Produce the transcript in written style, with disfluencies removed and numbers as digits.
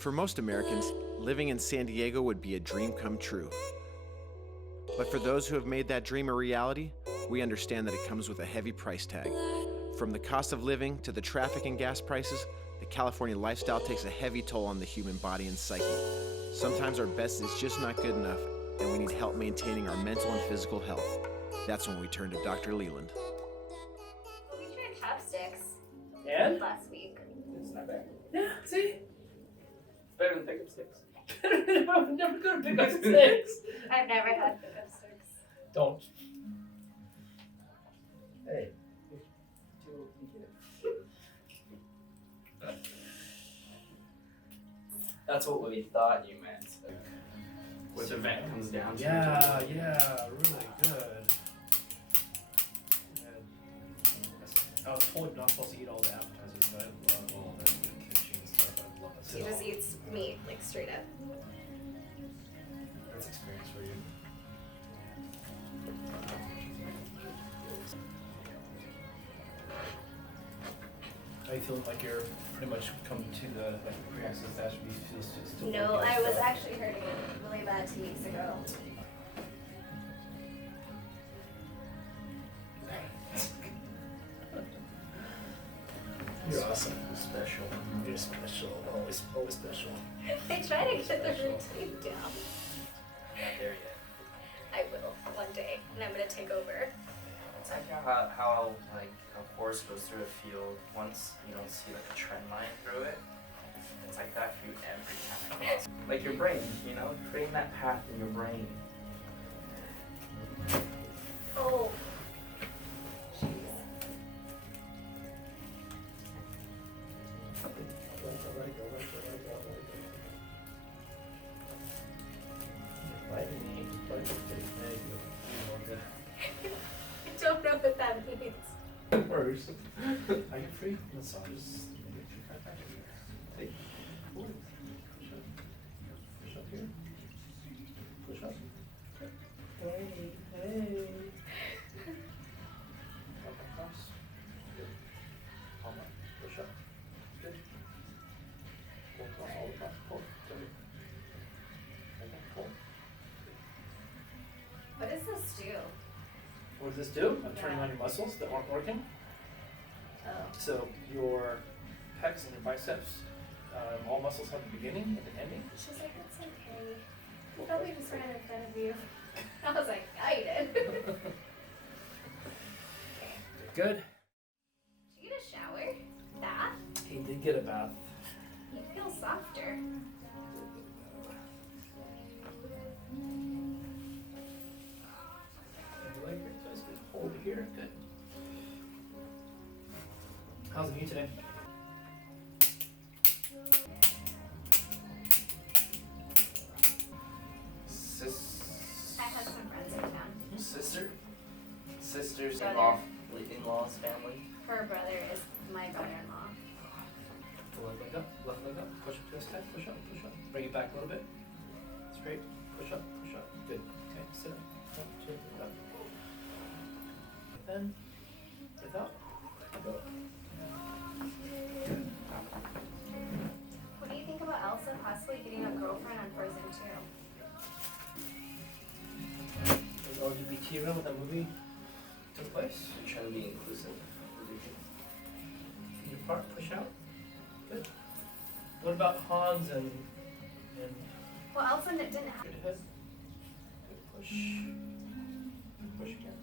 For most Americans, living in San Diego would be a dream come true. But for those who have made that dream a reality, we understand that it comes with a heavy price tag. From the cost of living to the traffic and gas prices, the California lifestyle takes a heavy toll on the human body and psyche. Sometimes our best is just not good enough, and we need help maintaining our mental and physical health. That's when we turn to Dr. Leland. We tried chopsticks And? last week. It's not bad. Yeah, see? Better than pickup sticks. I'm never gonna pick up sticks. I've never had pickup sticks. Don't. Hey. That's what we thought you meant. What the event comes down to. Yeah, really good. I was told not supposed to eat all the appetizers, but I love all the kimchi and stuff. I love it. He just eats meat, like straight up. That's experience for you. Are you feeling like you're pretty much coming to the pre-accident dash? Do you feel still? No, I was actually hurting really bad 2 weeks ago. You're awesome. You're special. You're special. Always special. I try to get the routine down. Not there yet. I will one day, and I'm gonna take over. It's like how like a horse goes through a field. Once you don't see like a trend line through it, it's like that for you every time. Like your brain, creating that path in your brain. Oh. Jeez. I don't know what that means. First, are you free? Massages. Hey, forward. Push up. Push up here. Push up. Hey. Up across. Good. Palm up. Push up. Good. Pull across all across. Pull. Good. And then pull. What does this do? What does this do? I'm turning on your muscles that aren't working. Oh. So your pecs and your biceps, all muscles have a beginning and an ending. She's like, it's okay. I probably just ran in front of you. I was like, yeah, you did. Good. Did you get a shower? Bath? He did get a bath. You feel softer. You like it? That's good. Hold it here. Good. How's the knee today? I had some friends in town. Sisters, Brother. in-laws, family. Her brother is my brother-in-law. Left leg up. Left leg up. Push up to a step. Push up. Push up. Bring it back a little bit. Straight. Push up. Push up. Good. Okay. Sit up. Up. Two. Up. Then. Breathe out. Go. What do you think about Elsa possibly getting a girlfriend on Frozen 2? Was LGBT around when that movie took place? You're trying to be inclusive. Feet apart, push out. Good. What about Hans and Well, Elsa didn't have. good head? Good push. Push again.